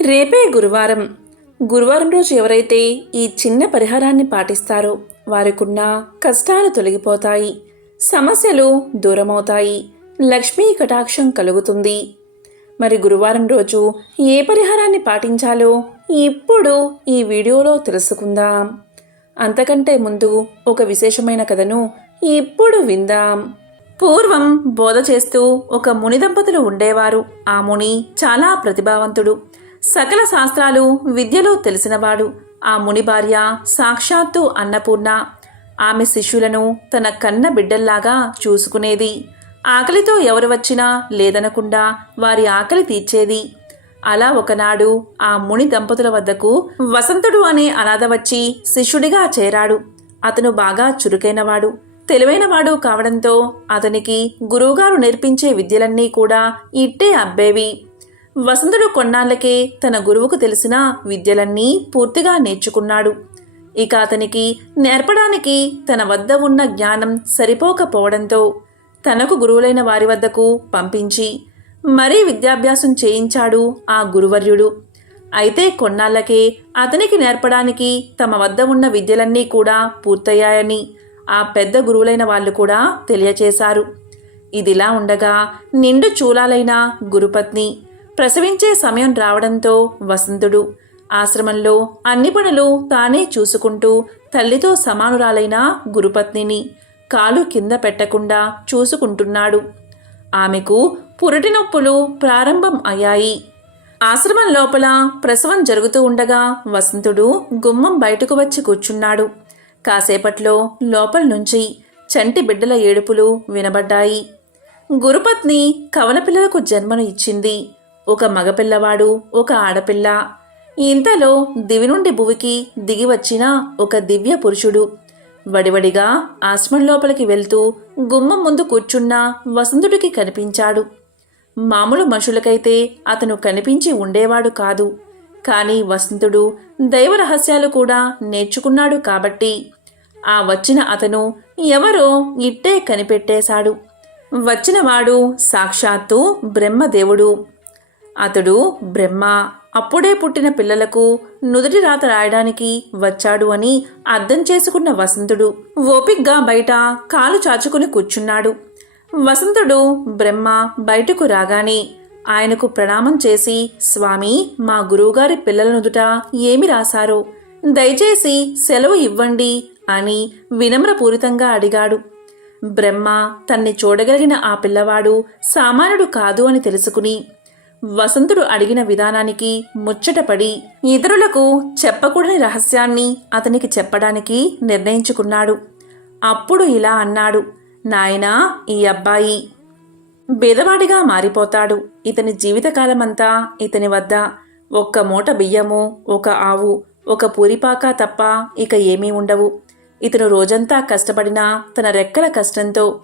రేపే గురువారం. గురువారం రోజు ఎవరైతే ఈ చిన్న పరిహారాన్ని పాటిస్తారో వారికున్న కష్టాలు తొలగిపోతాయి. సమస్యలు దూరమవుతాయి. లక్ష్మీ కటాక్షం కలుగుతుంది. మరి గురువారం రోజు ఏ పరిహారాన్ని పాటించాలో ఇప్పుడు ఈ వీడియోలో తెలుసుకుందాం. అంతకంటే ముందు ఒక విశేషమైన కథను ఇప్పుడు విందాం. పూర్వం బోధ చేస్తూ ఒక ముని దంపతులు ఉండేవారు. ఆ ముని చాలా ప్రతిభావంతుడు. సకల శాస్త్రాలు విద్యలో తెలిసినవాడు. ఆ ముని భార్య సాక్షాత్తు అన్నపూర్ణ. ఆమె శిష్యులను తన కన్న బిడ్డల్లాగా చూసుకునేది. ఆకలితో ఎవరు వచ్చినా లేదనకుండా వారి ఆకలి తీర్చేది. అలా ఒకనాడు ఆ ముని దంపతుల వద్దకు వసంతుడు అనే అనాథ వచ్చి శిష్యుడిగా చేరాడు. అతను బాగా చురుకైనవాడు. తెలివైనవాడు కావడంతో అతనికి గురువుగారు నేర్పించే విద్యలన్నీ కూడా ఇట్టే అబ్బేవి. వసంతుడు కొన్నాళ్ళకే తన గురువుకు తెలిసిన విద్యలన్నీ పూర్తిగా నేర్చుకున్నాడు. ఇక అతనికి నేర్పడానికి తన వద్ద ఉన్న జ్ఞానం సరిపోకపోవడంతో తనకు గురువులైన వారి వద్దకు పంపించి మరీ విద్యాభ్యాసం చేయించాడు ఆ గురువర్యుడు. అయితే కొన్నాళ్ళకే అతనికి నేర్పడానికి తమ వద్ద ఉన్న విద్యలన్నీ కూడా పూర్తయ్యాయని ఆ పెద్ద గురువులైన వాళ్ళు కూడా తెలియచేశారు. ఇదిలా ఉండగా నిండు చూలాలైన గురుపత్ని ప్రసవించే సమయం రావడంతో వసంతుడు ఆశ్రమంలో అన్ని పనులు తానే చూసుకుంటూ తల్లితో సమానురాలైన గురుపత్నిని కాలు కింద పెట్టకుండా చూసుకుంటున్నాడు. ఆమెకు పురటి నొప్పులు ప్రారంభం అయ్యాయి. ఆశ్రమం లోపల ప్రసవం జరుగుతూ ఉండగా వసంతుడు గుమ్మం బయటకు వచ్చి కూర్చున్నాడు. కాసేపట్లో లోపల నుంచి చంటి బిడ్డల ఏడుపులు వినబడ్డాయి. గురుపత్ని కవల పిల్లలకు జన్మను ఇచ్చింది. ఒక మగపిల్లవాడు ఒక ఆడపిల్ల. ఇంతలో దివి నుండి భువికి దిగి వచ్చిన ఒక దివ్య పురుషుడు. వడివడిగా ఆశ్రమం లోపలికి వెళ్తూ గుమ్మం ముందు కూర్చున్న వసంతుడికి కనిపించాడు. మామూలు మనుషులకైతే అతను కనిపించి ఉండేవాడు కాదు. కానీ వసంతుడు దైవ రహస్యాలు కూడా నేర్చుకున్నాడు కాబట్టి. ఆ వచ్చిన అతను ఎవరో ఇట్టే కనిపెట్టేశాడు. వచ్చినవాడు సాక్షాత్తు బ్రహ్మదేవుడు. అతడు బ్రహ్మ. అప్పుడే పుట్టిన పిల్లలకు నుదుటి రాత రాయడానికి వచ్చాడు అని అర్థం చేసుకున్న వసంతుడు ఓపిగ్గా బయట కాలు చాచుకుని కూర్చున్నాడు. వసంతుడు బ్రహ్మ బయటకు రాగానే ఆయనకు ప్రణామం చేసి స్వామి మా గురువుగారి పిల్లల నుదుట ఏమి రాశారు? దయచేసి సెలవు ఇవ్వండి అని వినమ్రపూరితంగా అడిగాడు. బ్రహ్మ తన్ని చూడగలిగిన ఆ పిల్లవాడు సామాన్యుడు కాదు అని తెలుసుకుని వసంతుడు అడిగిన విధానానికి ముచ్చటపడి ఇతరులకు చెప్పకూడని రహస్యాన్ని అతనికి చెప్పడానికి నిర్ణయించుకున్నాడు. అప్పుడు ఇలా అన్నాడు నాయనా ఈ అబ్బాయి బేదవాడిగా మారిపోతాడు. ఇతని జీవితకాలమంతా ఇతని వద్ద ఒక్క మూట బియ్యము ఒక ఆవు ఒక పూరిపాక తప్ప ఇక ఏమీ ఉండవు. ఇతను రోజంతా కష్టపడినా తన రెక్కల కష్టంతో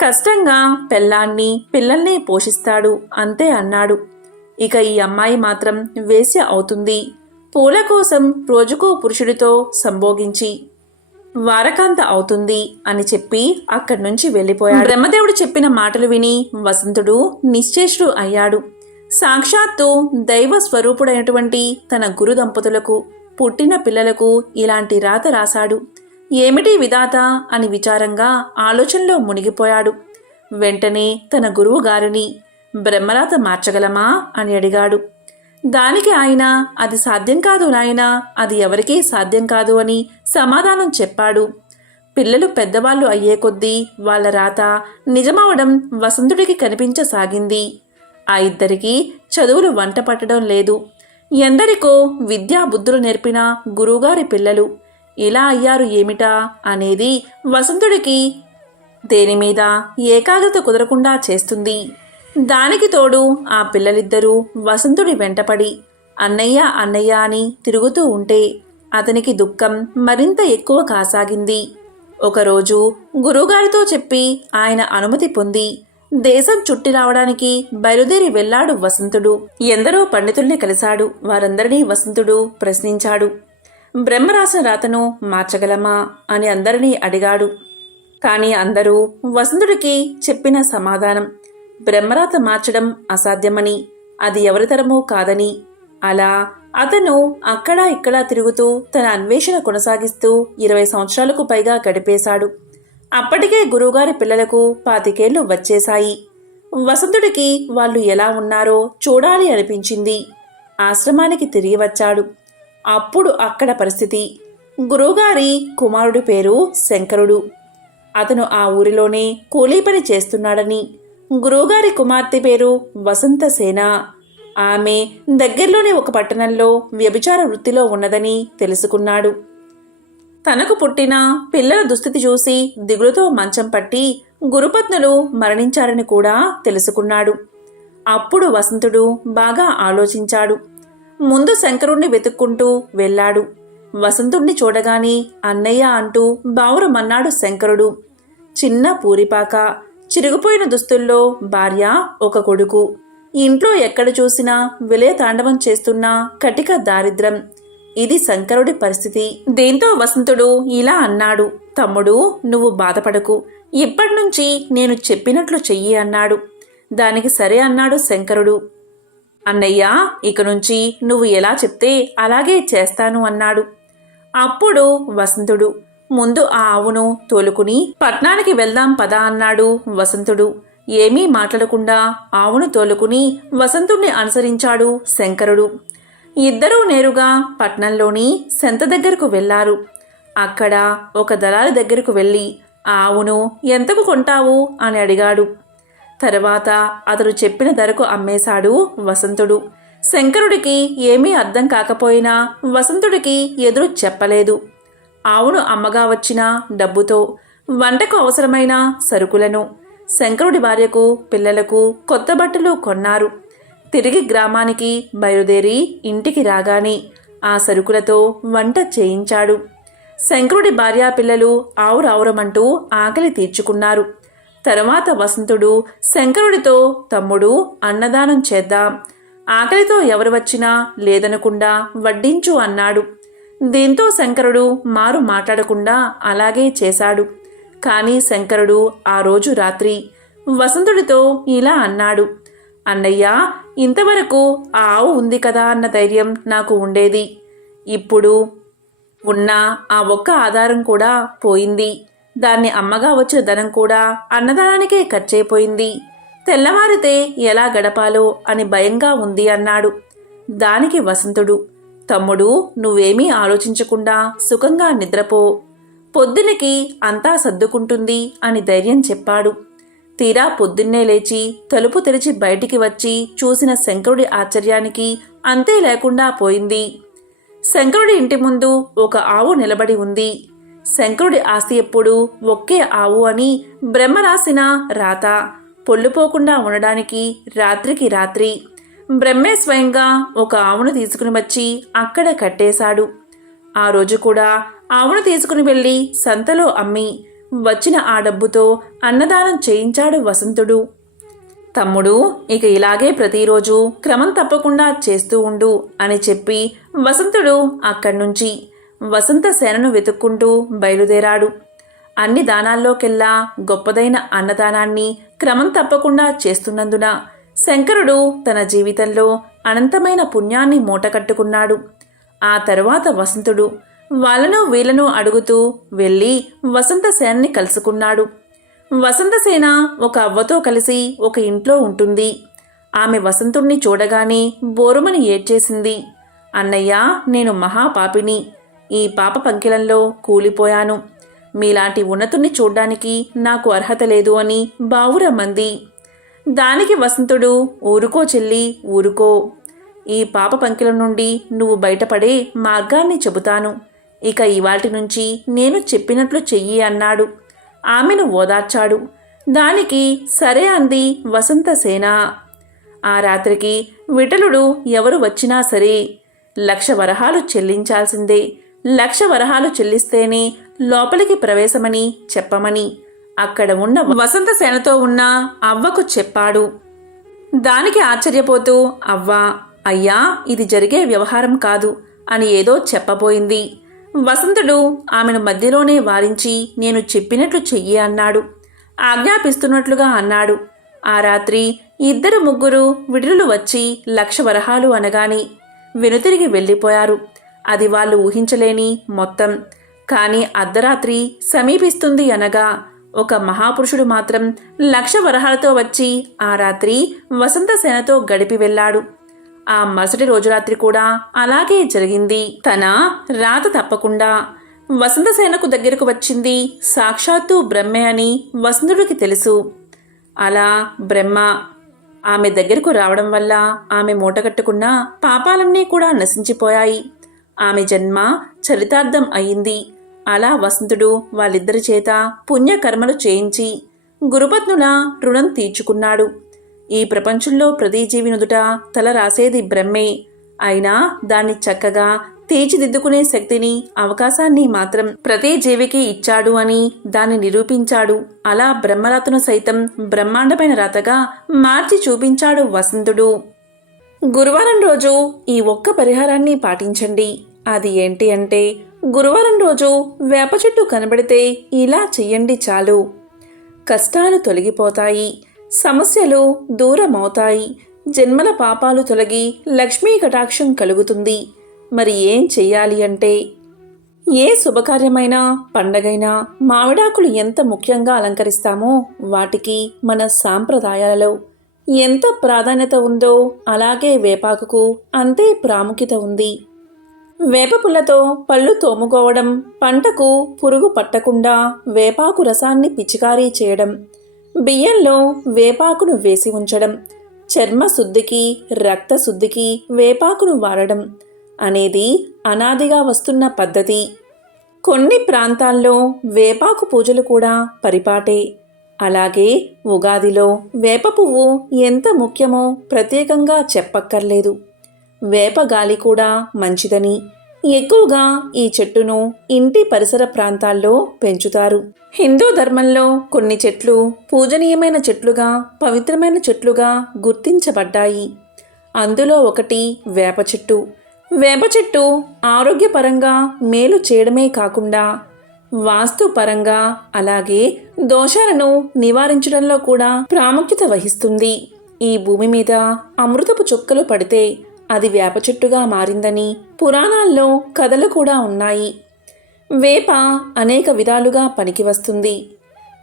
కష్టంగా పెళ్ళాన్ని పిల్లల్ని పోషిస్తాడు అంతే అన్నాడు. ఇక ఈ అమ్మాయి మాత్రం వేశ్య అవుతుంది. పూల కోసం రోజుకో పురుషుడితో సంభోగించి వారకాంత అవుతుంది అని చెప్పి అక్కడి నుంచి వెళ్ళిపోయాడు. బ్రహ్మదేవుడు చెప్పిన మాటలు విని వసంతుడు నిశ్చేష్డు అయ్యాడు. సాక్షాత్తు దైవ స్వరూపుడైనటువంటి తన గురు దంపతులకు పుట్టిన పిల్లలకు ఇలాంటి రాత రాశాడు. ఏమిటి విధాత? అని విచారంగా ఆలోచనలో మునిగిపోయాడు. వెంటనే తన గురువు గారిని బ్రహ్మరాత మార్చగలమా? అని అడిగాడు. దానికి ఆయన అది సాధ్యం కాదు నాయనా అది ఎవరికీ సాధ్యం కాదు అని సమాధానం చెప్పాడు. పిల్లలు పెద్దవాళ్ళు అయ్యే కొద్దీ వాళ్ళ రాత నిజమవడం వసంతుడికి కనిపించసాగింది. ఆ ఇద్దరికీ చదువులు వంట పట్టడం లేదు. ఎందరికో విద్యా బుద్ధులు నేర్పిన గురువుగారి పిల్లలు. ఇలా అయ్యారు ఏమిటా అనేది వసంతుడికి దేని మీద ఏకాగ్రత కుదరకుండా చేస్తుంది. దానికి తోడు ఆ పిల్లలిద్దరూ వసంతుడి వెంటపడి అన్నయ్య అన్నయ్య అని తిరుగుతూ ఉంటే అతనికి దుఃఖం మరింత ఎక్కువ కాసాగింది. ఒకరోజు గురువుగారితో చెప్పి ఆయన అనుమతి పొంది దేశం చుట్టి రావడానికి బయలుదేరి వెళ్ళాడు వసంతుడు. ఎందరో పండితుల్ని కలిశాడు. వారందరినీ వసంతుడు ప్రశ్నించాడు. బ్రహ్మరాసిన రాతను మార్చగలమా అని అందరినీ అడిగాడు. కానీ అందరూ వసంతుడికి చెప్పిన సమాధానం బ్రహ్మరాత మార్చడం అసాధ్యమని అది ఎవరితరమూ కాదని. అలా అతను అక్కడా ఇక్కడా తిరుగుతూ తన అన్వేషణ కొనసాగిస్తూ ఇరవై సంవత్సరాలకు పైగా గడిపేశాడు. అప్పటికే గురువుగారి పిల్లలకు పాతికేళ్ళు వచ్చేశాయి. వసంతుడికి వాళ్ళు ఎలా ఉన్నారో చూడాలి అనిపించింది. ఆశ్రమానికి తిరిగి వచ్చాడు. అప్పుడు అక్కడ పరిస్థితి. గురువుగారి కుమారుడి పేరు శంకరుడు. అతను ఆ ఊరిలోనే కూలీ పని చేస్తున్నాడని. గురువుగారి కుమార్తె పేరు వసంతసేన ఆమె దగ్గరలోనే ఒక పట్టణంలో వ్యభిచార వృత్తిలో ఉన్నదని తెలుసుకున్నాడు. తనకు పుట్టిన పిల్లల దుస్థితి చూసి దిగులుతో మంచం పట్టి గురుపత్నులు మరణించారని కూడా తెలుసుకున్నాడు. అప్పుడు వసంతుడు బాగా ఆలోచించాడు. ముందు శంకరుణ్ణి వెతుక్కుంటూ వెళ్ళాడు. వసంతుణ్ణి చూడగానే అన్నయ్య అంటూ బావురమన్నాడు శంకరుడు. చిన్న పూరిపాక చిరిగిపోయిన దుస్తుల్లో భార్య ఒక కొడుకు. ఇంట్లో ఎక్కడ చూసినా విలయతాండవం చేస్తున్న కటిక దారిద్రం. ఇది శంకరుడి పరిస్థితి. దీంతో వసంతుడు ఇలా అన్నాడు. తమ్ముడు నువ్వు బాధపడకు. ఇప్పటినుంచి నేను చెప్పినట్లు చెయ్యి అన్నాడు. దానికి సరే అన్నాడు శంకరుడు. అన్నయ్య ఇక నుంచి నువ్వు ఎలా చెప్తే అలాగే చేస్తాను అన్నాడు. అప్పుడు వసంతుడు ముందు ఆ ఆవును తోలుకుని పట్నానికి వెళ్దాం పదా అన్నాడు వసంతుడు. ఏమీ మాట్లాడకుండా ఆవును తోలుకుని వసంతుణ్ణి అనుసరించాడు శంకరుడు. ఇద్దరూ నేరుగా పట్నంలోని సెంత దగ్గరకు వెళ్ళారు. అక్కడ ఒక దళారి దగ్గరకు వెళ్ళి ఆవును ఎంతకు కొంటావు? అని అడిగాడు. తర్వాత అతడు చెప్పిన ధరకు అమ్మేశాడు వసంతుడు. శంకరుడికి ఏమీ అర్థం కాకపోయినా వసంతుడికి ఎదురు చెప్పలేదు. ఆవును అమ్మగా వచ్చిన డబ్బుతో వంటకు అవసరమైన సరుకులను శంకరుడి భార్యకు పిల్లలకు కొత్త బట్టలు కొన్నారు. తిరిగి గ్రామానికి బయలుదేరి ఇంటికి రాగానే ఆ సరుకులతో వంట చేయించాడు. శంకరుడి భార్యా పిల్లలు ఆవురావురమంటూ ఆకలి తీర్చుకున్నారు. తర్వాత వసంతుడు శంకరుడితో తమ్ముడు అన్నదానం చేద్దాం. ఆకలితో ఎవరు వచ్చినా లేదనకుండా వడ్డించు అన్నాడు. దీంతో శంకరుడు మారు మాట్లాడకుండా అలాగే చేశాడు. కానీ శంకరుడు ఆ రోజు రాత్రి వసంతుడితో ఇలా అన్నాడు. అన్నయ్య ఇంతవరకు ఆ ఆవు ఉంది కదా అన్న ధైర్యం నాకు ఉండేది. ఇప్పుడు ఉన్న ఆ ఒక్క ఆధారం కూడా పోయింది. దాన్ని అమ్మగా వచ్చిన ధనం కూడా అన్నదానానికే ఖర్చయిపోయింది తెల్లవారితే ఎలా గడపాలో అని భయంగా ఉంది అన్నాడు. దానికి వసంతుడు తమ్ముడు నువ్వేమీ ఆలోచించకుండా సుఖంగా నిద్రపో. పొద్దునకి అంతా సర్దుకుంటుంది అని ధైర్యం చెప్పాడు. తీరా పొద్దున్నే లేచి తలుపు తెరిచి బయటికి వచ్చి చూసిన శంకరుడి ఆశ్చర్యానికి అంతే లేకుండా పోయింది. శంకరుడి ఇంటి ముందు ఒక ఆవు నిలబడి ఉంది. శంకరుడి ఆస్తి ఎప్పుడు ఒకే ఆవు అని బ్రహ్మ రాసిన రాత. పొల్లుపోకుండా ఉండడానికి రాత్రికి రాత్రి. బ్రహ్మే స్వయంగా ఒక ఆవును తీసుకుని వచ్చి అక్కడ కట్టేశాడు. ఆ రోజు కూడా ఆవును తీసుకుని వెళ్ళి సంతలో అమ్మి వచ్చిన ఆ డబ్బుతో అన్నదానం చేయించాడు వసంతుడు. తమ్ముడు ఇక ఇలాగే ప్రతిరోజు క్రమం తప్పకుండా చేస్తూ ఉండు అని చెప్పి వసంతుడు అక్కడి నుంచి వసంత సేనను వెతుక్కుంటూ బయలుదేరాడు. అన్ని దానాల్లోకెల్లా గొప్పదైన అన్నదానాన్ని క్రమం తప్పకుండా చేస్తున్నందున శంకరుడు తన జీవితంలో అనంతమైన పుణ్యాన్ని మూటకట్టుకున్నాడు. ఆ తరువాత వసంతుడు వాళ్ళను వీళ్ళను అడుగుతూ వెళ్ళి వసంత సేనని కలుసుకున్నాడు. వసంతసేన ఒక అవ్వతో కలిసి ఒక ఇంట్లో ఉంటుంది. ఆమె వసంతుణ్ణి చూడగానే బోరుమని ఏడ్చేసింది. అన్నయ్య నేను మహాపాపిని. ఈ పాప పంకిలంలో కూలిపోయాను. మీలాంటి ఉన్నతుణ్ణి చూడ్డానికి నాకు అర్హత లేదు అని బావురమ్మంది దానికి వసంతుడు ఊరుకో చెల్లి ఊరుకో. ఈ పాప పంకిలం నుండి నువ్వు బయటపడే మార్గాన్ని చెబుతాను. ఇక ఇవాటి నుంచి నేను చెప్పినట్లు చెయ్యి అన్నాడు. ఆమెను ఓదార్చాడు. దానికి సరే అంది వసంతసేన ఆ రాత్రికి విఠలుడు ఎవరు వచ్చినా సరే లక్ష వరహాలు చెల్లించాల్సిందే. లక్ష వరహాలు చెల్లిస్తేనే లోపలికి ప్రవేశమని చెప్పమని. అక్కడ ఉన్న వసంత సేనతో ఉన్న అవ్వకు చెప్పాడు. దానికి ఆశ్చర్యపోతూ అవ్వా అయ్యా ఇది జరిగే వ్యవహారం కాదు అని ఏదో చెప్పబోయింది. వసంతుడు ఆమెను మధ్యలోనే వారించి నేను చెప్పినట్లు చెయ్యి అన్నాడు. ఆజ్ఞాపిస్తున్నట్లుగా అన్నాడు. ఆ రాత్రి ఇద్దరు ముగ్గురు విడులు వచ్చి లక్ష వరహాలు అనగాని వెనుతిరిగి వెళ్ళిపోయారు. అది వాళ్ళు ఊహించలేని మొత్తం. కానీ అర్ధరాత్రి సమీపిస్తుంది అనగా ఒక మహాపురుషుడు మాత్రం లక్ష వరహాలతో వచ్చి ఆ రాత్రి వసంతసేనతో గడిపి వెళ్ళాడు. ఆ మరుసటి రోజు రాత్రి కూడా అలాగే జరిగింది. తన రాత తప్పకుండా వసంతసేనకు దగ్గరకు వచ్చింది. సాక్షాత్తు బ్రహ్మే అని వసంతుడికి తెలుసు. అలా బ్రహ్మ ఆమె దగ్గరకు రావడం వల్ల ఆమె మూటగట్టుకున్న పాపాలన్నీ కూడా నశించిపోయాయి. ఆమె జన్మ చరితార్థం అయింది. అలా వసంతుడు వాళ్ళిద్దరి చేత పుణ్యకర్మలు చేయించి గురుపత్నుల రుణం తీర్చుకున్నాడు. ఈ ప్రపంచంలో ప్రతి జీవి తల రాసేది బ్రహ్మే. అయినా దాన్ని చక్కగా తీర్చిదిద్దుకునే శక్తిని అవకాశాన్ని మాత్రం ప్రతి జీవికి ఇచ్చాడు అని దాన్ని నిరూపించాడు. అలా బ్రహ్మరాతను సైతం బ్రహ్మాండమైన రాతగా మార్చి చూపించాడు వసంతుడు. గురువారం రోజు ఈ ఒక్క పరిహారాన్ని పాటించండి. అది ఏంటి అంటే గురువారం రోజు వేప చెట్టు కనబడితే ఇలా చెయ్యండి చాలు. కష్టాలు తొలగిపోతాయి సమస్యలు దూరమవుతాయి జన్మల పాపాలు తొలగి లక్ష్మీ కటాక్షం కలుగుతుంది. మరి ఏం చెయ్యాలి అంటే? ఏ శుభకార్యమైనా పండగైనా మామిడాకులు ఎంత ముఖ్యంగా అలంకరిస్తామో వాటికి మన సాంప్రదాయాలలో ఎంత ప్రాధాన్యత ఉందో అలాగే వేపాకుకు అంతే ప్రాముఖ్యత ఉంది. వేప పుల్లతో పళ్ళు తోముకోవడం పంటకు పురుగు పట్టకుండా వేపాకు రసాన్ని పిచికారీ చేయడం బియ్యంలో వేపాకును వేసి ఉంచడం చర్మ శుద్ధికి రక్త శుద్ధికి వేపాకును వాడడం అనేది అనాదిగా వస్తున్న పద్ధతి. కొన్ని ప్రాంతాల్లో వేపాకు పూజలు కూడా పరిపాటే. అలాగే ఉగాదిలో వేప పువ్వు ఎంత ముఖ్యమో ప్రత్యేకంగా చెప్పక్కర్లేదు. వేప గాలి కూడా మంచిదని ఎక్కువగా ఈ చెట్టును ఇంటి పరిసర ప్రాంతాల్లో పెంచుతారు. హిందూ ధర్మంలో కొన్ని చెట్లు పూజనీయమైన చెట్లుగా పవిత్రమైన చెట్లుగా గుర్తించబడ్డాయి. అందులో ఒకటి వేప చెట్టు. వేప చెట్టు ఆరోగ్యపరంగా మేలు చేయడమే కాకుండా వాస్తుపరంగా అలాగే దోషాలను నివారించడంలో కూడా ప్రాముఖ్యత వహిస్తుంది. ఈ భూమి మీద అమృతపు చుక్కలు పడితే అది వేప చెట్టుగా మారిందని పురాణాల్లో కథలు కూడా ఉన్నాయి. వేప అనేక విధాలుగా పనికి వస్తుంది.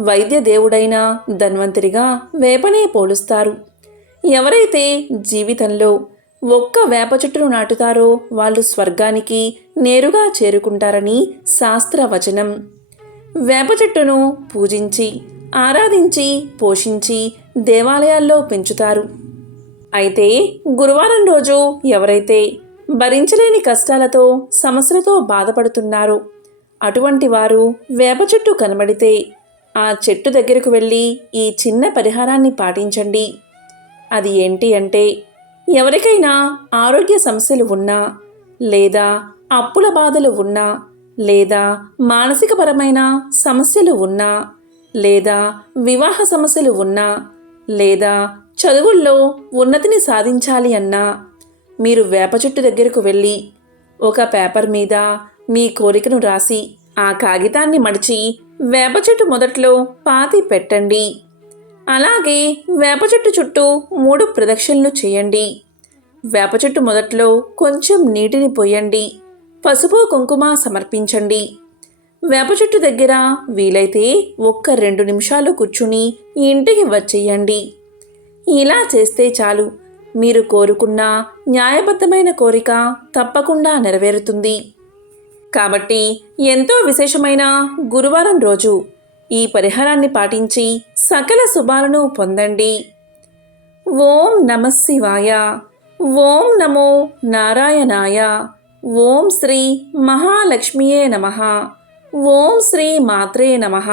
వైద్య దేవుడైన ధన్వంతరిగా వేపనే పోలుస్తారు. ఎవరైతే జీవితంలో ఒక్క వేప చెట్టును నాటుతారో వాళ్ళు స్వర్గానికి నేరుగా చేరుకుంటారని శాస్త్రవచనం. వేప చెట్టును పూజించి ఆరాధించి పోషించి దేవాలయాల్లో పెంచుతారు. అయితే గురువారం రోజు ఎవరైతే భరించలేని కష్టాలతో సమస్యలతో బాధపడుతున్నారో అటువంటి వారు వేప చెట్టు కనబడితే ఆ చెట్టు దగ్గరకు వెళ్ళి ఈ చిన్న పరిహారాన్ని పాటించండి. అది ఏంటి అంటే ఎవరికైనా ఆరోగ్య సమస్యలు ఉన్నా లేదా అప్పుల బాధలు ఉన్నా లేదా మానసికపరమైన సమస్యలు ఉన్నా లేదా వివాహ సమస్యలు ఉన్నా లేదా చదువుల్లో ఉన్నతిని సాధించాలి అన్నా మీరు వేప చెట్టు దగ్గరకు వెళ్ళి ఒక పేపర్ మీద మీ కోరికను రాసి ఆ కాగితాన్ని మడిచి వేప చెట్టు మొదట్లో పాతి పెట్టండి. అలాగే వేప చెట్టు చుట్టూ మూడు ప్రదక్షిణలు చేయండి. వేప చెట్టు మొదట్లో కొంచెం నీటిని పోయండి. పసుపు కుంకుమ సమర్పించండి. వేప చెట్టు దగ్గర వీలైతే ఒక్క రెండు నిమిషాలు కూర్చుని ఇంటికి వచ్చేయండి. ఇలా చేస్తే చాలు. మీరు కోరుకున్న న్యాయబద్ధమైన కోరిక తప్పకుండా నెరవేరుతుంది. కాబట్టి ఎంతో విశేషమైన గురువారం రోజు ఈ పరిహారాన్ని పాటించి సకల శుభాలను పొందండి. ఓం నమ శివాయ. ఓం నమో నారాయణాయ. ఓం శ్రీ మహాలక్ష్మియే నమ. ఓం శ్రీ మాత్రే నమః.